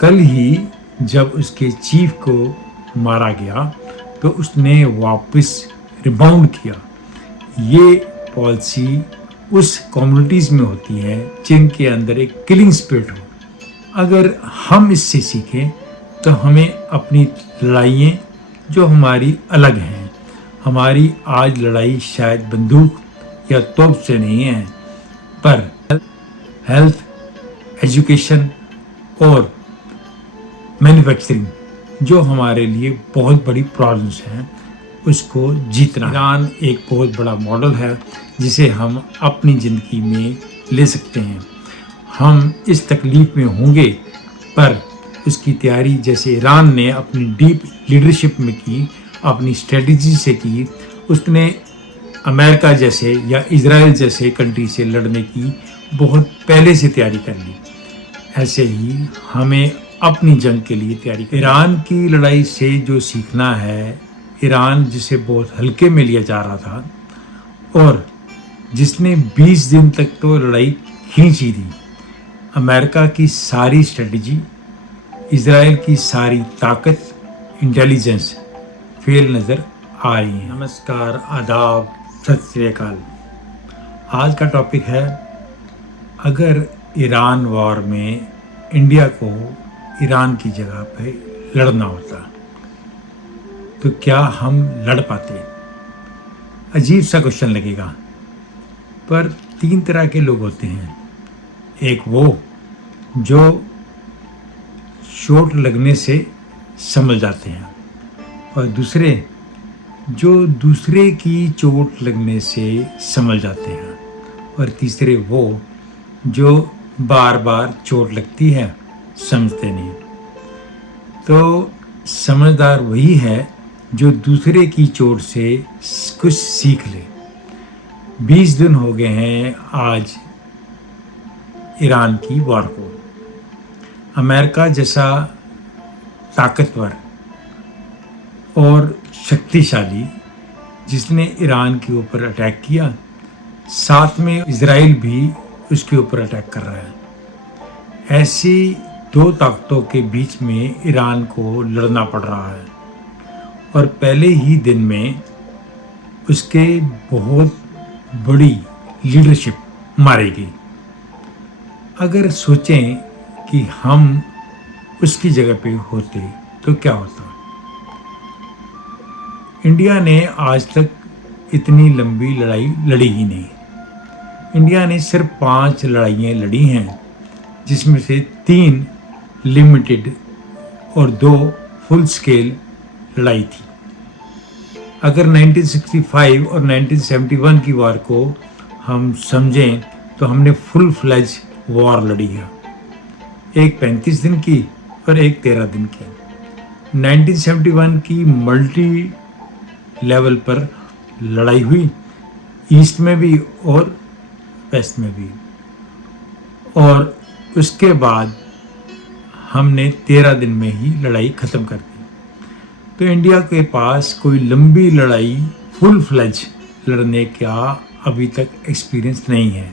कल ही जब उसके चीफ को मारा गया तो उसने वापस रिबाउंड किया। ये पॉलिसी उस कम्युनिटीज़ में होती है जिनके अंदर एक किलिंग स्पिरिट हो। अगर हम इससे सीखें तो हमें अपनी लड़ाइयाँ जो हमारी अलग हैं, हमारी आज लड़ाई शायद बंदूक या तोप से नहीं है, पर हेल्थ, एजुकेशन और मैन्युफैक्चरिंग जो हमारे लिए बहुत बड़ी प्रॉब्लम्स हैं, उसको जीतना। ईरान एक बहुत बड़ा मॉडल है जिसे हम अपनी ज़िंदगी में ले सकते हैं। हम इस तकलीफ़ में होंगे पर उसकी तैयारी जैसे ईरान ने अपनी डीप लीडरशिप में की, अपनी स्ट्रेटजी से की, उसने अमेरिका जैसे या इजराइल जैसे कंट्री से लड़ने की बहुत पहले से तैयारी कर ली। ऐसे ही हमें अपनी जंग के लिए तैयारी करनी। ईरान की लड़ाई से जो सीखना है, ईरान जिसे बहुत हल्के में लिया जा रहा था और जिसने 20 दिन तक तो लड़ाई खींची थी, अमेरिका की सारी स्ट्रेटजी, इजराइल की सारी ताकत, इंटेलिजेंस फेल नज़र आ रही है। नमस्कार, आदाब, सत श्री अकाल। आज का टॉपिक है, अगर ईरान वॉर में इंडिया को ईरान की जगह पे लड़ना होता तो क्या हम लड़ पाते? अजीब सा क्वेश्चन लगेगा, पर 3 तरह के लोग होते हैं। एक वो जो चोट लगने से संभल जाते हैं, और दूसरे जो दूसरे की चोट लगने से संभल जाते हैं, और तीसरे वो जो बार बार चोट लगती है समझते नहीं। तो समझदार वही है जो दूसरे की चोट से कुछ सीख ले। 20 दिन हो गए हैं आज ईरान की वॉर को। अमेरिका जैसा ताकतवर और शक्तिशाली जिसने ईरान के ऊपर अटैक किया, साथ में इजराइल भी उसके ऊपर अटैक कर रहा है। ऐसी 2 ताकतों के बीच में ईरान को लड़ना पड़ रहा है और पहले ही दिन में उसके बहुत बड़ी लीडरशिप मारी गई। अगर सोचें कि हम उसकी जगह पे होते तो क्या होता? इंडिया ने आज तक इतनी लंबी लड़ाई लड़ी ही नहीं। इंडिया ने सिर्फ 5 लड़ाइयाँ लड़ी हैं, जिसमें से 3 लिमिटेड और 2 फुल स्केल लड़ाई थी। अगर 1965 और 1971 की वार को हम समझें तो हमने फुल फ्लेज वॉर लड़ी है, एक 35 दिन की और एक 13 दिन की। 1971 की मल्टी लेवल पर लड़ाई हुई, ईस्ट में भी और वेस्ट में भी, और उसके बाद हमने 13 दिन में ही लड़ाई ख़त्म कर दी। तो इंडिया के पास कोई लंबी लड़ाई फुल फ्लेज लड़ने का अभी तक एक्सपीरियंस नहीं है।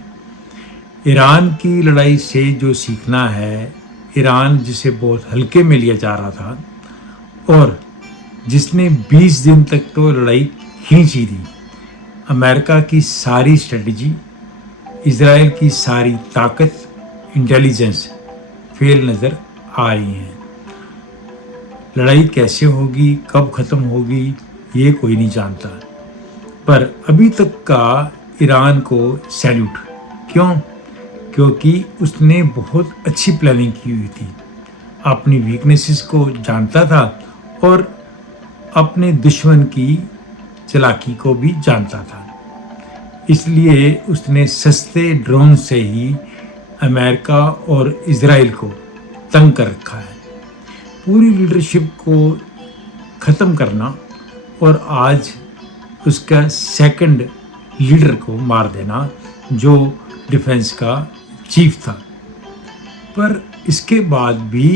ईरान की लड़ाई से जो सीखना है, ईरान जिसे बहुत हल्के में लिया जा रहा था और जिसने 20 दिन तक तो लड़ाई खींची थी, अमेरिका की सारी स्ट्रेटजी, इजराइल की सारी ताकत, इंटेलिजेंस फेल नज़र आ रही हैं। लड़ाई कैसे होगी, कब ख़त्म होगी, ये कोई नहीं जानता, पर अभी तक का ईरान को सैल्यूट। क्यों? क्योंकि उसने बहुत अच्छी प्लानिंग की हुई थी, अपनी वीकनेसेस को जानता था और अपने दुश्मन की चालाकी को भी जानता था। इसलिए उसने सस्ते ड्रोन से ही अमेरिका और इजराइल को तंग कर रखा है। पूरी लीडरशिप को ख़त्म करना और आज उसका सेकंड लीडर को मार देना जो डिफेंस का चीफ था। पर इसके बाद भी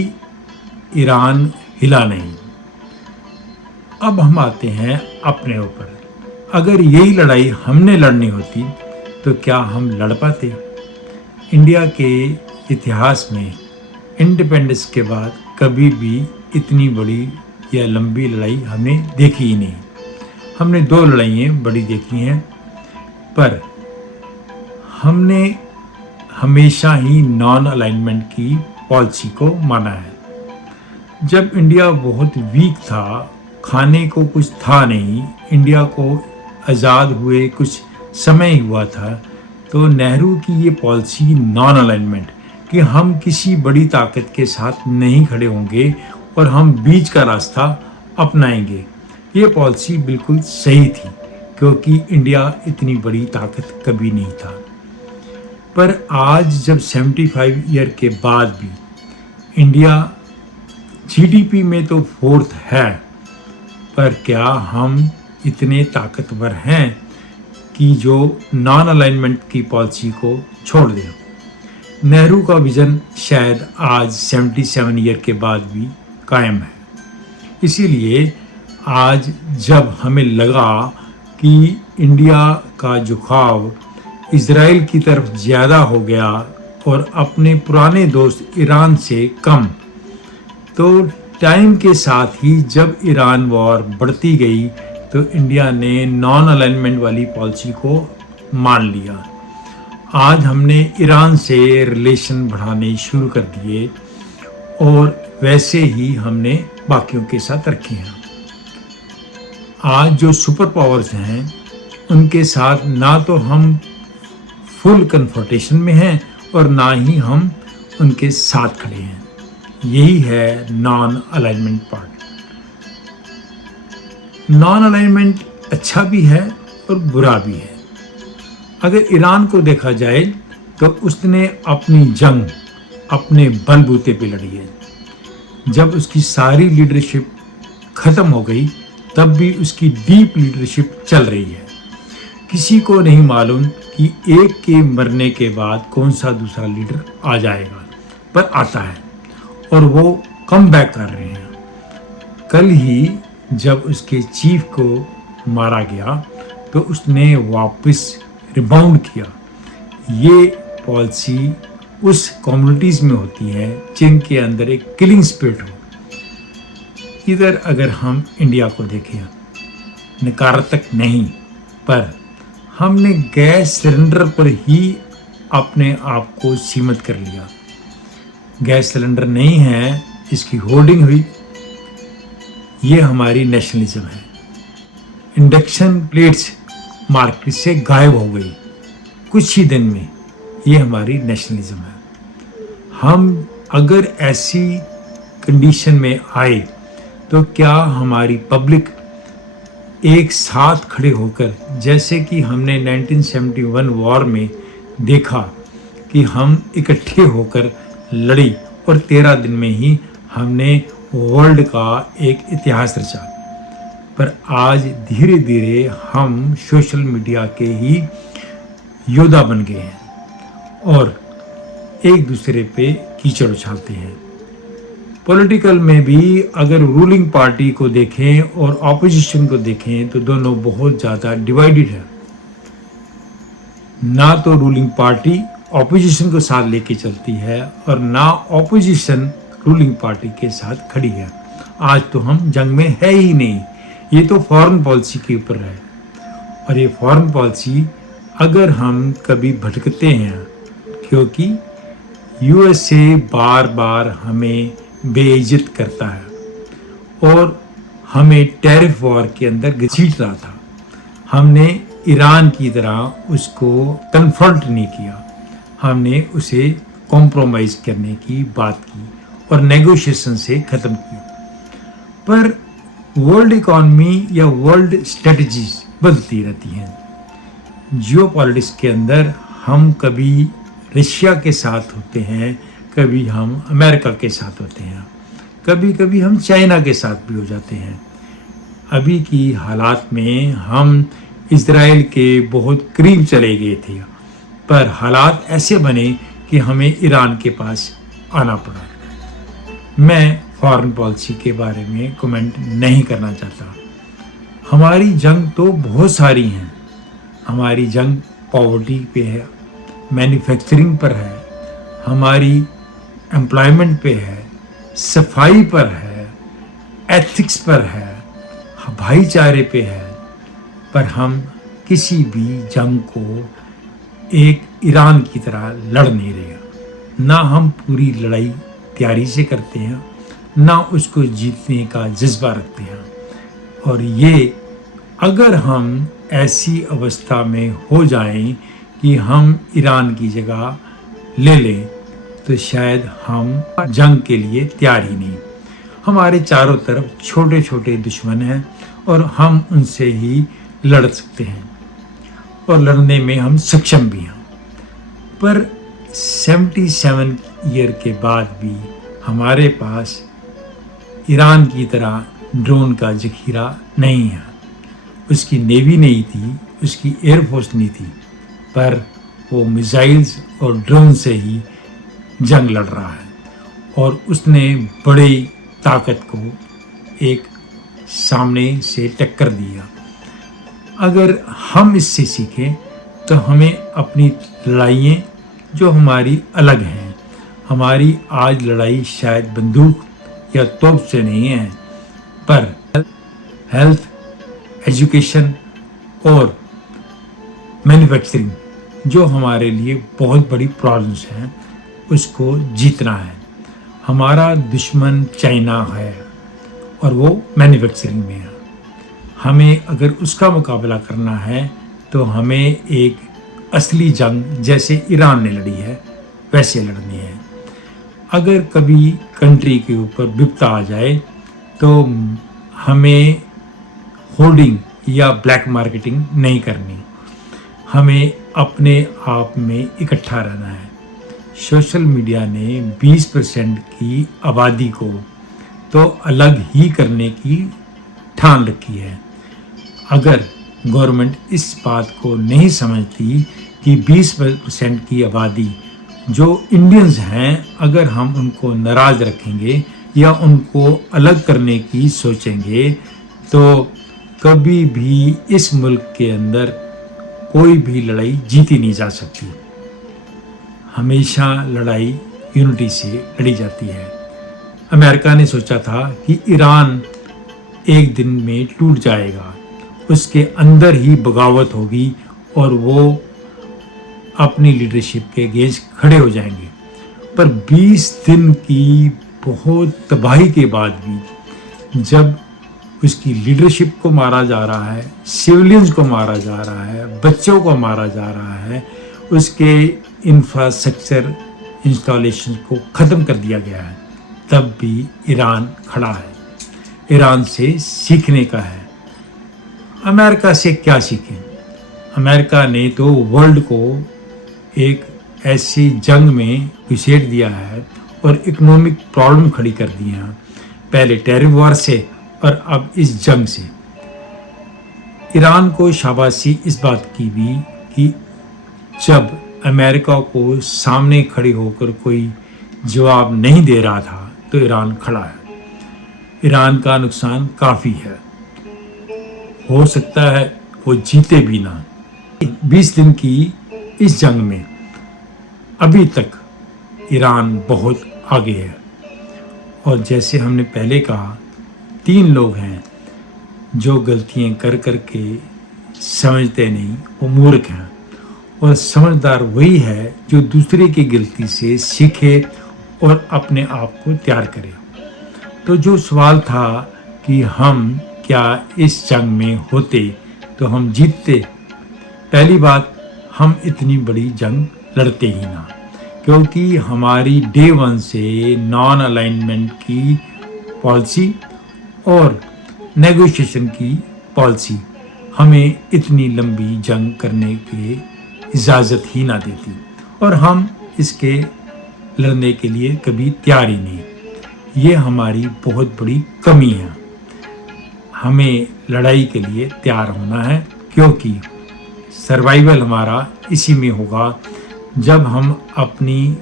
ईरान हिला नहीं। अब हम आते हैं अपने ऊपर। अगर यही लड़ाई हमने लड़नी होती तो क्या हम लड़ पाते? इंडिया के इतिहास में इंडिपेंडेंस के बाद कभी भी इतनी बड़ी या लंबी लड़ाई हमने देखी ही नहीं। हमने 2 लड़ाइयाँ बड़ी देखी हैं, पर हमने हमेशा ही नॉन अलाइनमेंट की पॉलिसी को माना है। जब इंडिया बहुत वीक था, खाने को कुछ था नहीं, इंडिया को आज़ाद हुए कुछ समय हुआ था, तो नेहरू की ये पॉलिसी नॉन अलाइनमेंट कि हम किसी बड़ी ताकत के साथ नहीं खड़े होंगे और हम बीच का रास्ता अपनाएंगे, ये पॉलिसी बिल्कुल सही थी, क्योंकि इंडिया इतनी बड़ी ताकत कभी नहीं था। पर आज जब 75 ईयर के बाद भी इंडिया जीडीपी में तो 4th है, पर क्या हम इतने ताकतवर हैं कि जो नॉन अलाइनमेंट की पॉलिसी को छोड़ दें? नेहरू का विज़न शायद आज 77 ईयर के बाद भी कायम है। इसीलिए आज जब हमें लगा कि इंडिया का झुकाव इजराइल की तरफ ज़्यादा हो गया और अपने पुराने दोस्त ईरान से कम, तो टाइम के साथ ही जब ईरान वॉर बढ़ती गई तो इंडिया ने नॉन अलाइनमेंट वाली पॉलिसी को मान लिया। आज हमने ईरान से रिलेशन बढ़ाने शुरू कर दिए और वैसे ही हमने बाकियों के साथ रखे हैं। आज जो सुपर पावर्स हैं उनके साथ ना तो हम फुल कन्फ्रंटेशन में हैं और ना ही हम उनके साथ खड़े हैं। यही है non alignment part. Non alignment अच्छा भी है और बुरा भी है। अगर ईरान को देखा जाए तो उसने अपनी जंग अपने बलबूते पे लड़ी है। जब उसकी सारी लीडरशिप खत्म हो गई तब भी उसकी डीप लीडरशिप चल रही है। किसी को नहीं मालूम कि एक के मरने के बाद कौन सा दूसरा लीडर आ जाएगा, पर आता है और वो कम बैक कर रहे हैं। कल ही जब उसके चीफ को मारा गया तो उसने वापस रिबाउंड किया। ये पॉलिसी उस कम्युनिटीज़ में होती है जिनके अंदर एक किलिंग स्पिरिट हो। इधर अगर हम इंडिया को देखें, नकारात्मक नहीं, पर हमने गैस सिलेंडर पर ही अपने आप को सीमित कर लिया। गैस सिलेंडर नहीं है, इसकी होर्डिंग हुई, ये हमारी नेशनलिज्म है। इंडक्शन प्लेट्स मार्केट से गायब हो गई कुछ ही दिन में, ये हमारी नेशनलिज्म है। हम अगर ऐसी कंडीशन में आए तो क्या हमारी पब्लिक एक साथ खड़े होकर, जैसे कि हमने 1971 वॉर में देखा कि हम इकट्ठे होकर लड़ी और 13 दिन में ही हमने वर्ल्ड का एक इतिहास रचा, पर आज धीरे धीरे हम सोशल मीडिया के ही योद्धा बन गए हैं और एक दूसरे पे कीचड़ उछालते हैं। पॉलिटिकल में भी अगर रूलिंग पार्टी को देखें और ऑपोजिशन को देखें तो दोनों बहुत ज़्यादा डिवाइडेड है। ना तो रूलिंग पार्टी ऑपोजिशन को साथ लेके चलती है और ना ऑपोजिशन रूलिंग पार्टी के साथ खड़ी है। आज तो हम जंग में है ही नहीं, ये तो फॉरेन पॉलिसी के ऊपर है। और ये फॉरेन पॉलिसी अगर हम कभी भटकते हैं, क्योंकि यूएसए बार बार हमें बेइज्जत करता है और हमें टैरिफ वॉर के अंदर घसीट रहा था, हमने ईरान की तरह उसको कन्फ्रंट नहीं किया, हमने उसे कॉम्प्रोमाइज़ करने की बात की और नेगोशिएशन से ख़त्म किया। पर वर्ल्ड इकॉनमी या वर्ल्ड स्ट्रेटजीज बदलती रहती हैं। जियोपॉलिटिक्स के अंदर हम कभी रशिया के साथ होते हैं, कभी हम अमेरिका के साथ होते हैं, कभी कभी हम चाइना के साथ भी हो जाते हैं। अभी की हालात में हम इजराइल के बहुत करीब चले गए थे, पर हालात ऐसे बने कि हमें ईरान के पास आना पड़ा। मैं फॉरेन पॉलिसी के बारे में कमेंट नहीं करना चाहता। हमारी जंग तो बहुत सारी हैं। हमारी जंग पॉवर्टी पे है, मैन्युफैक्चरिंग पर है, हमारी एम्प्लॉयमेंट पे है, सफाई पर है, एथिक्स पर है, भाईचारे पे है, पर हम किसी भी जंग को एक ईरान की तरह लड़ नहीं रहे। ना हम पूरी लड़ाई तैयारी से करते हैं, ना उसको जीतने का जज्बा रखते हैं। और ये अगर हम ऐसी अवस्था में हो जाएं कि हम ईरान की जगह ले लें, तो शायद हम जंग के लिए तैयार ही नहीं। हमारे चारों तरफ छोटे छोटे दुश्मन हैं और हम उनसे ही लड़ सकते हैं और लड़ने में हम सक्षम भी हैं। पर 77 ईयर के बाद भी हमारे पास ईरान की तरह ड्रोन का जखीरा नहीं है। उसकी नेवी नहीं थी, उसकी एयरफोर्स नहीं थी, पर वो मिसाइल्स और ड्रोन से ही जंग लड़ रहा है और उसने बड़ी ताकत को एक सामने से टक्कर दिया। अगर हम इससे सीखें तो हमें अपनी लड़ाइयाँ जो हमारी अलग हैं, हमारी आज लड़ाई शायद बंदूक या तोप से नहीं है, पर हेल्थ, एजुकेशन और मैन्युफैक्चरिंग जो हमारे लिए बहुत बड़ी प्रॉब्लम्स हैं, उसको जीतना है। हमारा दुश्मन चाइना है और वो मैन्युफैक्चरिंग में है। हमें अगर उसका मुकाबला करना है तो हमें एक असली जंग जैसे ईरान ने लड़ी है वैसे लड़नी है। अगर कभी कंट्री के ऊपर विपदा आ जाए तो हमें होर्डिंग या ब्लैक मार्केटिंग नहीं करनी, हमें अपने आप में इकट्ठा रहना है। सोशल मीडिया ने 20% की आबादी को तो अलग ही करने की ठान रखी है। अगर गवर्नमेंट इस बात को नहीं समझती कि 20% की आबादी जो इंडियंस हैं, अगर हम उनको नाराज़ रखेंगे या उनको अलग करने की सोचेंगे तो कभी भी इस मुल्क के अंदर कोई भी लड़ाई जीती नहीं जा सकती। हमेशा लड़ाई यूनिटी से लड़ी जाती है। अमेरिका ने सोचा था कि ईरान एक दिन में टूट जाएगा, उसके अंदर ही बगावत होगी और वो अपनी लीडरशिप के अगेंस्ट खड़े हो जाएंगे। पर 20 दिन की बहुत तबाही के बाद भी जब उसकी लीडरशिप को मारा जा रहा है, सिविलियंस को मारा जा रहा है, बच्चों को मारा जा रहा है, उसके इंफ्रास्ट्रक्चर इंस्टॉलेशन को ख़त्म कर दिया गया है, तब भी ईरान खड़ा है। ईरान से सीखने का है। अमेरिका से क्या सीखें? अमेरिका ने तो वर्ल्ड को एक ऐसी जंग में घुसेड़ दिया है और इकोनॉमिक प्रॉब्लम खड़ी कर दी हैं, पहले टैरिफ वॉर से और अब इस जंग से। ईरान को शाबाशी इस बात की भी कि जब अमेरिका को सामने खड़े होकर कोई जवाब नहीं दे रहा था तो ईरान खड़ा है। ईरान का नुकसान काफ़ी है, हो सकता है वो जीते भी ना। 20 दिन की इस जंग में अभी तक ईरान बहुत आगे है और जैसे हमने पहले कहा, 3 लोग हैं जो गलतियां कर कर के समझते नहीं, वो मूर्ख हैं, और समझदार वही है जो दूसरे की गलती से सीखे और अपने आप को तैयार करे। तो जो सवाल था कि हम क्या इस जंग में होते तो हम जीतते, पहली बात, हम इतनी बड़ी जंग लड़ते ही ना, क्योंकि हमारी डे 1 से नॉन अलाइनमेंट की पॉलिसी और नेगोशिएशन की पॉलिसी हमें इतनी लंबी जंग करने की इजाज़त ही ना देती और हम इसके लड़ने के लिए कभी तैयार ही नहीं। ये हमारी बहुत बड़ी कमी है। हमें लड़ाई के लिए तैयार होना है, क्योंकि सर्वाइवल हमारा इसी में होगा जब हम अपनी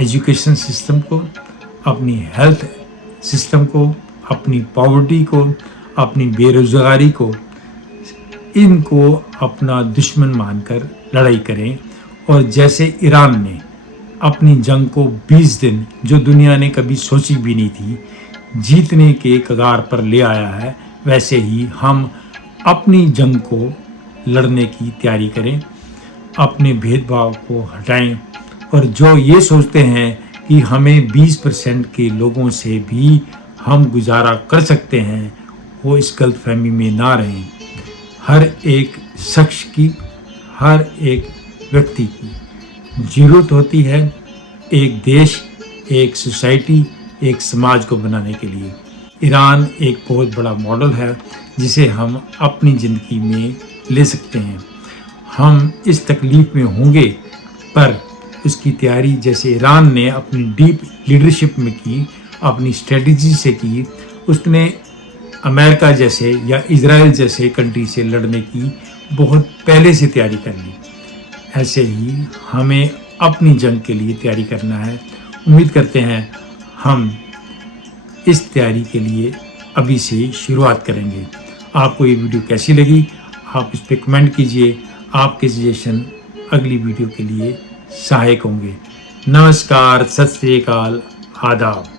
एजुकेशन सिस्टम को, अपनी हेल्थ सिस्टम को, अपनी पॉवर्टी को, अपनी बेरोज़गारी को, इनको अपना दुश्मन मानकर लड़ाई करें। और जैसे ईरान ने अपनी जंग को 20 दिन, जो दुनिया ने कभी सोची भी नहीं थी, जीतने के कगार पर ले आया है, वैसे ही हम अपनी जंग को लड़ने की तैयारी करें, अपने भेदभाव को हटाएं और जो ये सोचते हैं कि हमें 20% के लोगों से भी हम गुजारा कर सकते हैं, वो इस गलतफहमी में ना रहें। हर एक शख्स की, हर एक व्यक्ति की ज़रूरत होती है एक देश, एक सोसाइटी, एक समाज को बनाने के लिए। ईरान एक बहुत बड़ा मॉडल है जिसे हम अपनी ज़िंदगी में ले सकते हैं। हम इस तकलीफ़ में होंगे पर उसकी तैयारी जैसे ईरान ने अपनी डीप लीडरशिप में की, अपनी स्ट्रेटजी से की, उसने अमेरिका जैसे या इजराइल जैसे कंट्री से लड़ने की बहुत पहले से तैयारी कर ली। ऐसे ही हमें अपनी जंग के लिए तैयारी करना है। उम्मीद करते हैं हम इस तैयारी के लिए अभी से शुरुआत करेंगे। आपको ये वीडियो कैसी लगी, आप इस पर कमेंट कीजिए। आपके सजेशन अगली वीडियो के लिए सहायक होंगे। नमस्कार, सत श्री अकाल, आदाब।